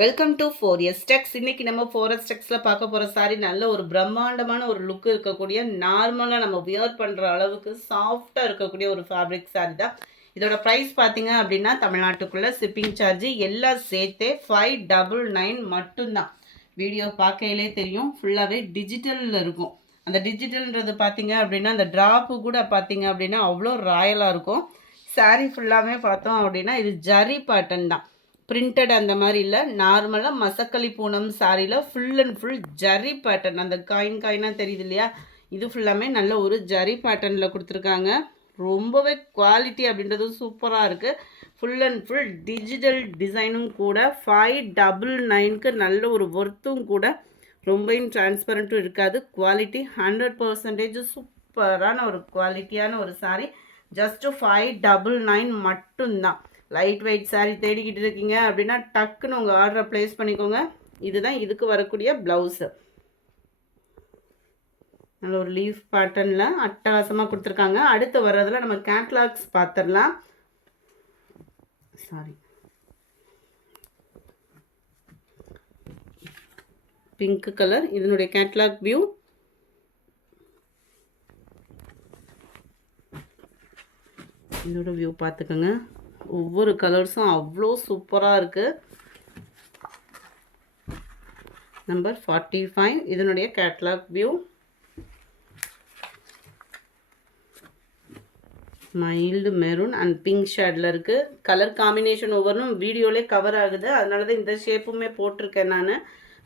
Welcome to 4S டெக்ஸ். இன்னைக்கு நம்ம 4S டெக்ஸ்ல பார்க்க போற சாரி நல்ல ஒரு பிரம்மாண்டமான ஒரு லுக் இருக்கக்கூடிய, நார்மலா நம்ம வியர் பண்ற அளவுக்கு சாஃப்டா இருக்கக்கூடிய ஒரு ஃபேப்ரிக் சாரி தான். இதோட பிரைஸ் பார்த்தீங்க அப்படின்னா, தமிழ்நாட்டுக்குள்ள ஷிப்பிங் சார்ஜ் எல்லாம் சேர்த்தே 599 மட்டும்தான். வீடியோ பார்க்கையிலே தெரியும், ஃபுல்லாவே டிஜிட்டல்ல இருக்கும். அந்த டிஜிட்டல்ன்றது பார்த்தீங்க அப்படின்னா, அந்த டிராப்பு கூட பார்த்தீங்க அப்படின்னா அவ்வளோ ராயலா இருக்கும். சாரி ஃபுல்லாமே பார்த்தோம் அப்படின்னா, இது ஜரி பேட்டர்ன் தான். பிரிண்டட் அந்த மாதிரி இல்லை, நார்மலாக மசக்களி பூனம் சாரியில் full and full zari pattern. அந்த காயினாக தெரியுது இல்லையா, இது ஃபுல்லாமே நல்ல ஒரு ஜரி பேட்டர்னில் கொடுத்துருக்காங்க. ரொம்பவே குவாலிட்டி அப்படின்றதும் சூப்பராக இருக்குது. ஃபுல் அண்ட் ஃபுல் டிஜிட்டல் டிசைனும் கூட 599க்கு நல்ல ஒரு ஒர்த்தும் கூட. ரொம்பவும் டிரான்ஸ்பரண்ட்டும் இருக்காது. குவாலிட்டி 100% சூப்பரான ஒரு குவாலிட்டியான ஒரு சாரி. ஜஸ்ட்டு 599 மட்டும்தான். லைட் வெயிட் சாரீ தேடிக்கிட்டு இருக்கீங்க அப்படின்னா டக்குன்னு உங்கள் ஆர்டரை ப்ளேஸ் பண்ணிக்கோங்க. இதுதான் இதுக்கு வரக்கூடிய ப்ளவுஸு. நல்ல ஒரு லீஃப் பேட்டர்னில் அட்டகாசமாக கொடுத்துருக்காங்க. அடுத்து வர்றதில் நம்ம கேட்லாக்ஸ் பார்த்துடலாம். சாரி, பிங்க் கலர் இதனுடைய கேட்லாக் வியூ. இதோட வியூ பார்த்துக்கோங்க. ஒவ்வொரு கலர்ஸும் அவ்வளோ சூப்பராக இருக்குது. நம்பர் 45 இதனுடைய catalogue view. Mild maroon and pink ஷேடில் இருக்குது. கலர் காம்பினேஷன் ஒவ்வொன்றும் வீடியோலே கவர் ஆகுது, அதனால தான் இந்த ஷேப்புமே போட்டிருக்கேன் நான்.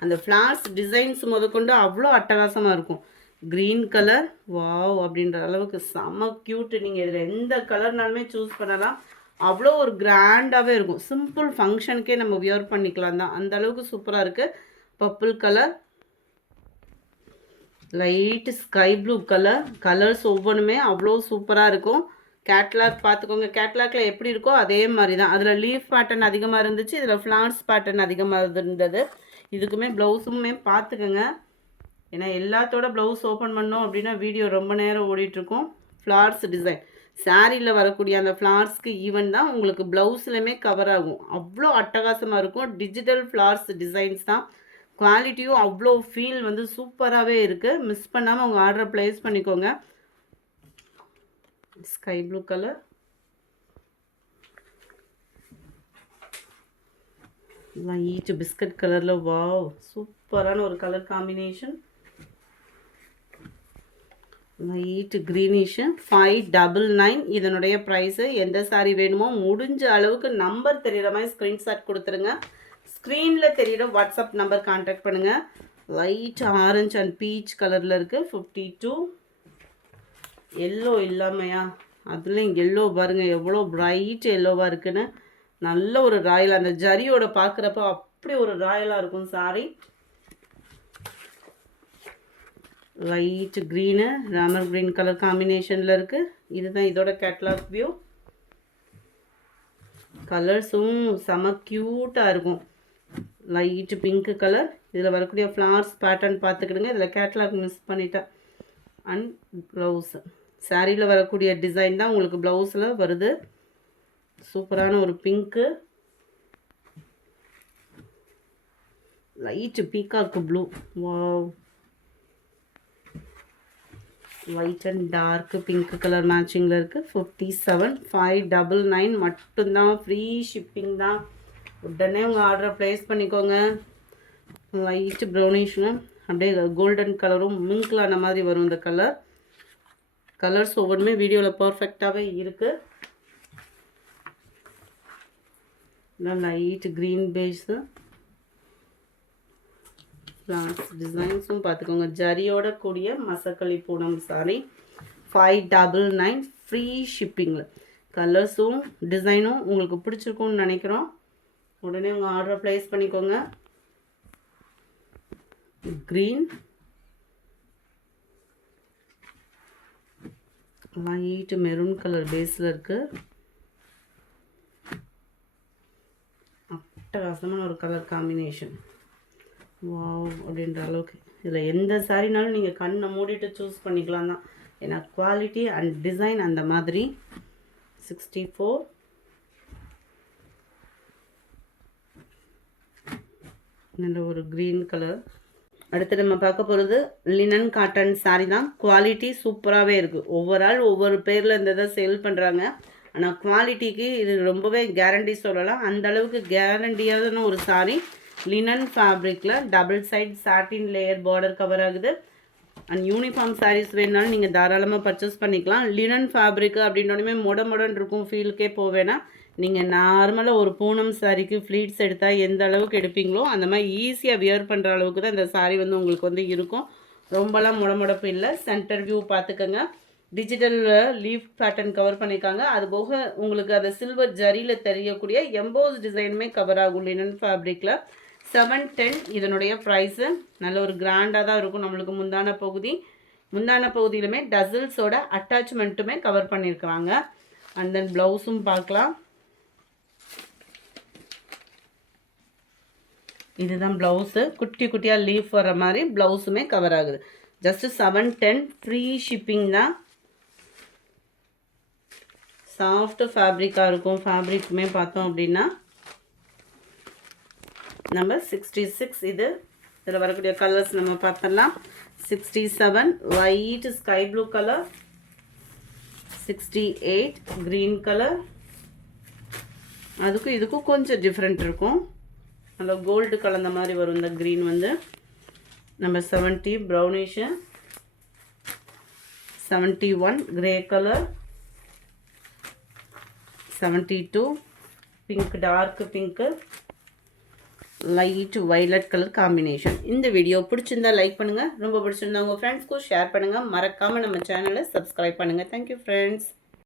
அந்த ஃப்ளார்ஸ் டிசைன்ஸ் முதற்கொண்டு அவ்வளோ அட்டகாசமாக இருக்கும். க்ரீன் கலர் வாவ் அப்படின்ற அளவுக்கு செம்ம க்யூட்டு. நீங்கள் இதில் எந்த கலர்னாலுமே சூஸ் பண்ணலாம். அவ்வளோ ஒரு கிராண்டாகவே இருக்கும். சிம்பிள் ஃபங்க்ஷனுக்கே நம்ம வியர் பண்ணிக்கலாம் தான், அந்த அளவுக்கு சூப்பராக இருக்குது. Purple colour, light sky blue colour. Colours ஒவ்வொன்றுமே அவ்வளோ சூப்பராக இருக்கும். கேட்லாக் பார்த்துக்கோங்க. கேட்லாக்ல எப்படி இருக்கோ அதே மாதிரி தான். அதில் லீஃப் பேட்டர்ன் அதிகமாக இருந்துச்சு, இதில் ஃப்ளார்ஸ் பேட்டர்ன் அதிகமாக இருந்தது. இதுக்குமே ப்ளவுஸுமே பார்த்துக்கோங்க. ஏன்னா எல்லாத்தோட ப்ளவுஸ் ஓப்பன் பண்ணோம் அப்படின்னா வீடியோ ரொம்ப நேரம் ஓடிட்டுருக்கும். ஃப்ளார்ஸ் டிசைன் சாரியில் வரக்கூடிய அந்த ஃப்ளார்ஸ்க்கு ஈவன் தான் உங்களுக்கு ப்ளவுஸ்லையுமே கவர் ஆகும். அவ்வளோ அட்டகாசமாக இருக்கும். டிஜிட்டல் ஃப்ளார்ஸ் டிசைன்ஸ் தான். குவாலிட்டியும் அவ்வளோ ஃபீல் வந்து சூப்பராகவே இருக்குது. மிஸ் பண்ணாமல் உங்கள் ஆர்டரை ப்ளேஸ் பண்ணிக்கோங்க. Sky blue colour, light biscuit கலரில் வாவ் சூப்பரான ஒரு கலர் காம்பினேஷன். லைட் க்ரீனிஷு 599 இதனுடைய ப்ரைஸு. எந்த சாரீ வேணுமோ முடிஞ்ச அளவுக்கு நம்பர் தெரிகிற மாதிரி ஸ்க்ரீன்ஷாட் கொடுத்துருங்க. ஸ்க்ரீனில் தெரிகிற வாட்ஸ்அப் நம்பர் கான்டாக்ட் பண்ணுங்கள். லைட் ஆரஞ்ச் அண்ட் பீச் கலரில் இருக்குது. 52 எல்லோ இல்லாமையா, அதுலேயும் எல்லோ பாருங்கள் எவ்வளோ பிரைட் எல்லோவாக இருக்குன்னு. நல்ல ஒரு ராயல், அந்த ஜரியோட பார்க்குறப்ப அப்படி ஒரு ராயலாக இருக்கும் sorry. Light green Ramar green colour காம்பினேஷனில் இருக்குது. இதுதான் இதோட கேட்லாக் வியூ. கலர்ஸும் செம க்யூட்டாக இருக்கும். லைட் பிங்க் கலர், இதில் வரக்கூடிய ஃப்ளார்ஸ் பேட்டர்ன் பார்த்துக்கிடுங்க. இதில் கேட்லாக் மிஸ் பண்ணிட்டேன். அண்ட் ப்ளவுஸு சாரியில் வரக்கூடிய டிசைன் தான் உங்களுக்கு ப்ளவுஸில் வருது. சூப்பரான ஒரு pink, light peacock blue wow. White and dark pink colour மேட்சிங்கில் இருக்குது. 57 599 மட்டும்தான். ஃப்ரீ ஷிப்பிங் தான். உடனே உங்கள் ஆர்டரை ப்ளேஸ் பண்ணிக்கோங்க. லைட் ப்ரௌனிஷ்னு அப்படியே கோல்டன் கலரும் மிங்க்லான மாதிரி வரும் இந்த கலர். கலர்ஸ் ஒவ்வொன்றுமே வீடியோவில் பர்ஃபெக்டாகவே இருக்குது. லைட் க்ரீன் பேஸு ஃப்ளார்ஸ் டிசைன்ஸும் பார்த்துக்கோங்க. ஜரியோட கூடிய மசக்களி பூனம் சாரி 599 ஃப்ரீ ஷிப்பிங்கில். கலர்ஸும் டிசைனும் உங்களுக்கு பிடிச்சிருக்கும்னு நினைக்கிறோம். உடனே உங்கள் ஆர்டரை ப்ளேஸ் பண்ணிக்கோங்க. க்ரீன், லைட் மெரூன் கலர் பேஸில் இருக்குது. அட்டகாசமான ஒரு கலர் காம்பினேஷன் வாவ் அப்படின்ற அளவுக்கு. இதில் எந்த சாரினாலும் நீங்கள் கண்ணை மூடிட்டு சூஸ் பண்ணிக்கலாம் தான், ஏன்னா குவாலிட்டி அண்ட் டிசைன் அந்த மாதிரி. 64 நல்ல ஒரு க்ரீன் கலர். அடுத்து நம்ம பார்க்க போகிறது லினன் காட்டன் சாரீ தான். குவாலிட்டி சூப்பராகவே இருக்குது. ஒவ்வொரு ஆள் ஒவ்வொரு பேரில் இந்த இதை சேல் பண்ணுறாங்க. ஆனால் குவாலிட்டிக்கு இது ரொம்பவே கேரண்டி சொல்லலாம். அந்த அளவுக்கு கேரண்டியான ஒரு சாரீ. லினன் ஃபேப்ரிக்கில் double side satin layer border cover ஆகுது. அண்ட் யூனிஃபார்ம் சாரீஸ் வேணுனாலும் நீங்கள் தாராளமாக பர்ச்சேஸ் பண்ணிக்கலாம். லினன் ஃபேப்ரிக்கு அப்படின்னோடனே மொடன்னு இருக்கும், ஃபீலுக்கே போவேன்னா நீங்கள் நார்மலாக ஒரு பூனம் சாரீக்கு ஃப்ளீட்ஸ் எடுத்தால் எந்த அளவுக்கு எடுப்பீங்களோ அந்த மாதிரி ஈஸியாக வியர் பண்ணுற அளவுக்கு தான் இந்த சாரீ வந்து உங்களுக்கு வந்து இருக்கும். ரொம்பலாம் முடப்பு இல்லை. சென்டர் வியூ பார்த்துக்கோங்க. டிஜிட்டல் லீஃப் பேட்டர்ன் கவர் பண்ணியிருக்காங்க. அது போக உங்களுக்கு அதை சில்வர் ஜரியில் தெரியக்கூடிய எம்போஸ் டிசைனுமே கவர் ஆகும் லினன் ஃபேப்ரிக்கில். 710 இதனுடைய ப்ரைஸு. நல்ல ஒரு கிராண்டாக தான் இருக்கும். நம்மளுக்கு முந்தான பகுதியிலுமே டசில்ஸோட அட்டாச்மெண்ட்டுமே கவர் பண்ணியிருக்கிறாங்க. அண்ட் தென் ப்ளவுஸும் பார்க்கலாம். இதுதான் ப்ளவுஸு. குட்டி குட்டியாக லீஃப் வர மாதிரி ப்ளவுஸுமே கவர் ஆகுது. ஜஸ்ட்டு 710. ஃப்ரீ ஷிப்பிங் தான். சாஃப்ட் ஃபேப்ரிக்காக இருக்கும். ஃபேப்ரிக்குமே பார்த்தோம் அப்படின்னா நம்பர் 66. இதில் வரக்கூடிய கலர்ஸ் நம்ம பார்த்தலாம். 67 white sky blue colour, 68 green colour. அதுக்கும் இதுக்கும் கொஞ்சம் டிஃப்ரெண்ட் இருக்கும். நல்லா கோல்டு கலந்த மாதிரி வரும் இந்த க்ரீன் வந்து. Number 70 brownish, 71 grey colour, 72 pink dark pink, light violet colour combination. இந்த வீடியோ பிடிச்சிருந்தா லைக் பண்ணுங்கள். ரொம்ப பிடிச்சிருந்தா உங்கள் ஃப்ரெண்ட்ஸ்க்கும் ஷேர் பண்ணுங்கள். மறக்காமல் நம்ம சேனலை சப்ஸ்கிரைப் பண்ணுங்கள். Thank you friends.